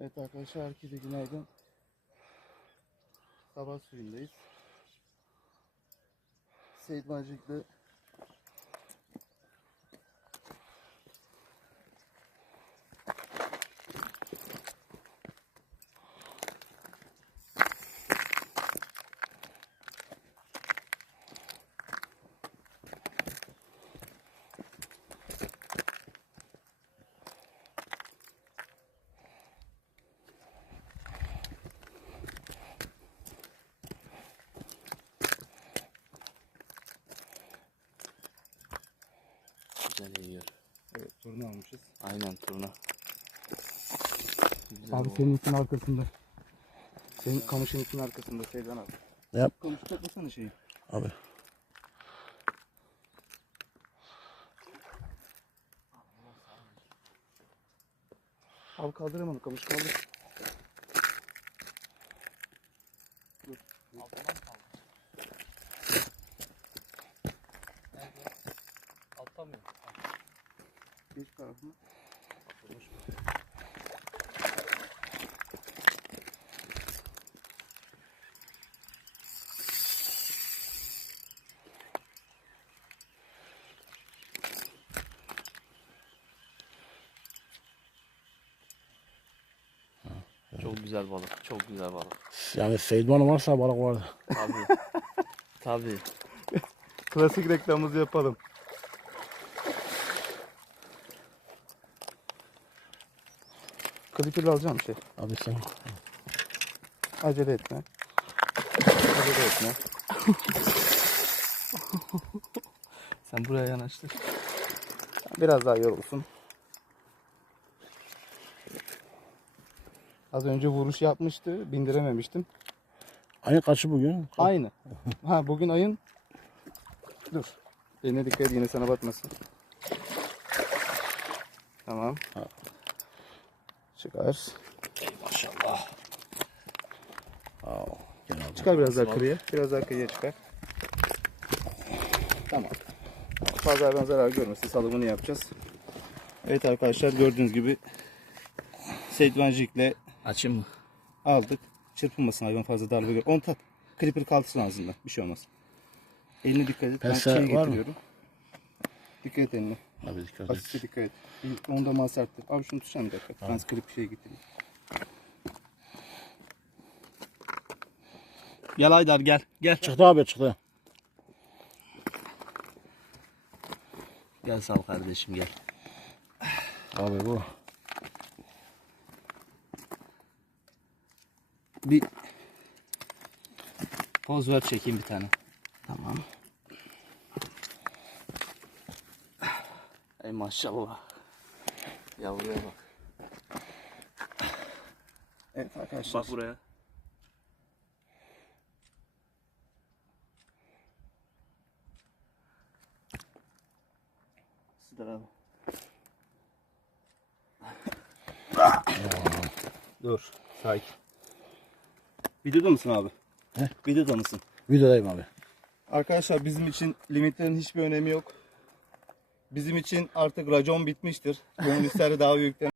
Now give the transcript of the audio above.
Evet arkadaşlar herkese günaydın. Sabah suyundayız. Seyit Macik'le Güzel yiyor. evet, turnu almışız. Aynen turna. Güzel Abi senin için arkasında. Senin kamışın için arkasında Seydan abi. Yap. Kamışı toplasana şeyi. Abi. Abi kaldıramam kamış kaldır. Altta Geç tarafına. Çok güzel balık. Çok güzel balık. Yani Seyitman'ın varsa balık vardı. Tabii. Tabii. Klasik reklamımızı yapalım. Klipil alacağım şey. Abi sen. Acele etme. Acele etme. Sen buraya yanaştır. Biraz daha yorulsun. Az önce vuruş yapmıştı. Bindirememiştim. Ayın kaçı bugün? Aynı. Ha bugün ayın Dur. Eline dikkat et yine sana batmasın. Tamam. Çıkar. Maşallah. Aa, gel. Çıkar biraz daha kıyıya. Biraz daha kıyıya çıkar. Tamam. Pazardan zarar görmesin. Salımını yapacağız. Evet arkadaşlar gördüğünüz gibi Seyitvancik'le Açayım mı? aldık. Çırpınmasın hayvan fazla darbe gör. 10 tak. Clipper kalksın ağzından. Bir şey olmaz. Eline dikkat et. Ben Pense şey var mı? getiriyorum. Dikkat et eline. Abi dikkat et. dikkat et. Bir- Onu da. Abi şunu tutsana bir dakika. Ben klip bir şey getireyim. Gel Aydar gel. Gel. Çıktı abi çıktı. Gel sal kardeşim gel. Abi bu. Bir poz ver çekeyim bir tane. Tamam. Ey maşallah. Yavruya bak. Evet arkadaşlar. Bak buraya. Sıdır abi. Dur. Sakin. Videoda mısın abi? He? Videoda mısın? Videodayım abi. Arkadaşlar bizim için limitlerin hiçbir önemi yok. Bizim için artık racon bitmiştir. Gönül daha büyükten